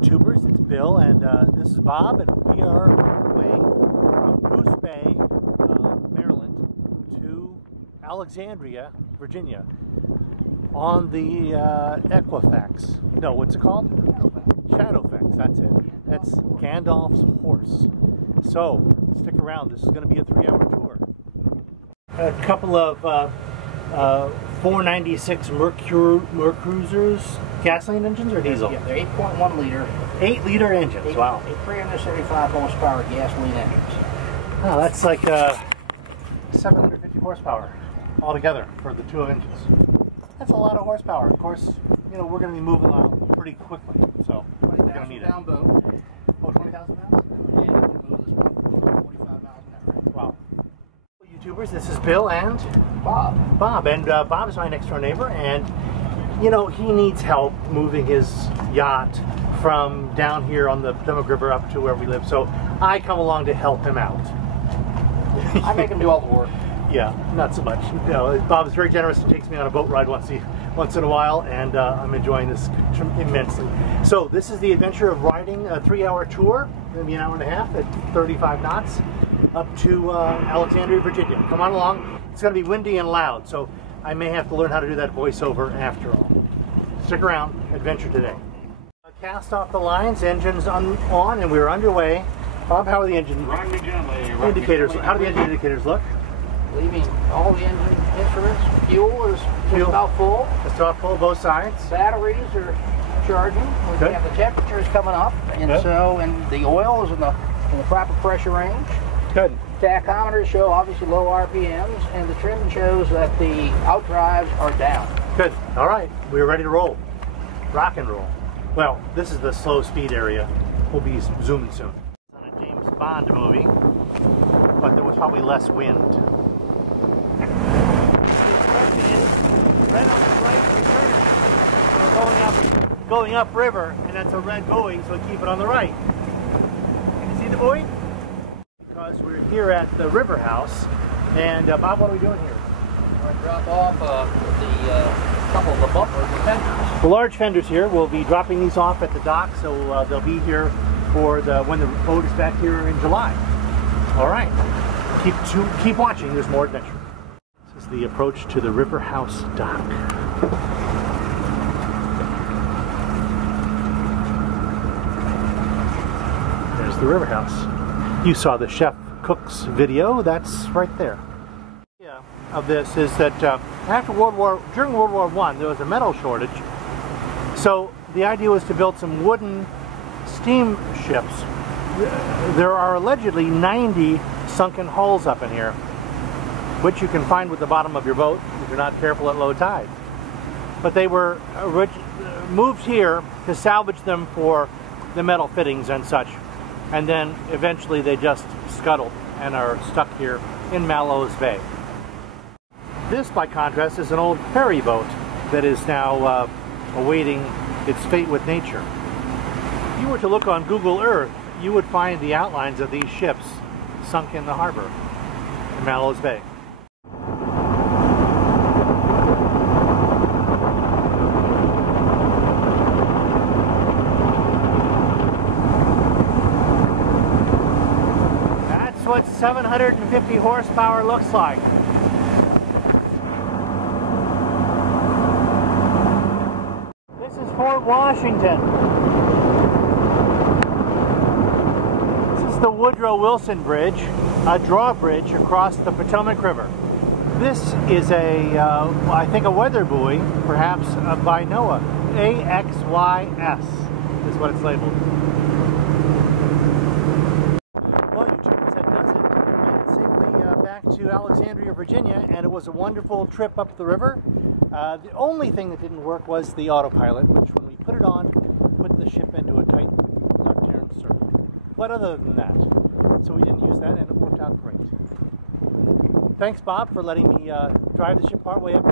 YouTubers, it's Bill and this is Bob, and we are on the way from Goose Bay, Maryland to Alexandria, Virginia on the Equifax. No, what's it called? Shadowfax, that's it. That's Gandalf's horse. So, stick around. This is going to be a 3-hour tour. A couple of 496 Mercruisers gasoline engines or diesel? Yeah, they're 8.1 liter. 8-liter engines, wow. 375 horsepower gasoline engines. Oh, that's like 750 horsepower altogether for the two engines. That's a lot of horsepower. Of course, you know, we're going to be moving along pretty quickly, so we're going to need it. 20,000 pound boat. Oh, 20,000 pounds? And it can move this boat 45 miles an hour. Wow. YouTubers, this is Bill and Bob. And Bob is my next door neighbor, and you know, he needs help moving his yacht from down here on the Potomac River up to where we live, so I come along to help him out. I make him do all the work. Yeah, not so much. You know, Bob is very generous and takes me on a boat ride once in a while, and I'm enjoying this immensely. So this is the adventure of riding a 3-hour tour, maybe an hour and a half at 35 knots, up to Alexandria, Virginia. Come on along. It's going to be windy and loud, so I may have to learn how to do that voiceover after all. Stick around. Adventure today. Cast off the lines, engines on, and we're underway. Bob, how are the engine indicators? How do the engine indicators look? Leaving all the engine instruments. Fuel is just about full. It's about full, both sides. Batteries are charging. We have the temperatures coming up, and the oil is in the proper pressure range. Good. Tachometers show obviously low RPMs, and the trim shows that the outdrives are down. Good. All right, we're ready to roll. Rock and roll. Well, this is the slow speed area. We'll be zooming soon. It's on a James Bond movie, but there was probably less wind. The instruction is red on the right, return. So we're going up river, and that's a red buoy, so keep it on the right. Can you see the buoy? Because we're here at the River House, and Bob, what are we doing here? We're going to drop off couple of the bumpers and fenders. The large fenders here, we'll be dropping these off at the dock, so they'll be here for when the boat is back here in July. All right, keep watching. There's more adventure. This is the approach to the River House dock. There's the River House. You saw the chef cook's video. That's right there. Of this is that during World War I, there was a metal shortage. So the idea was to build some wooden steamships. There are allegedly 90 sunken holes up in here, which you can find with the bottom of your boat if you're not careful at low tide. But they were moved here to salvage them for the metal fittings and such. And then eventually they just scuttled and are stuck here in Mallows Bay. This, by contrast, is an old ferry boat that is now awaiting its fate with nature. If you were to look on Google Earth, you would find the outlines of these ships sunk in the harbor in Mallows Bay. That's what 750 horsepower looks like. Fort Washington. This is the Woodrow Wilson Bridge, a drawbridge across the Potomac River. This is I think a weather buoy, perhaps by NOAA. AXYS is what it's labeled. Well, YouTubers, that does it. We made it safely back to Alexandria, Virginia, and it was a wonderful trip up the river. The only thing that didn't work was the autopilot, which when we put it on, put the ship into a tight left-turn circle. But other than that, so we didn't use that, and it worked out great. Thanks, Bob, for letting me drive the ship partway up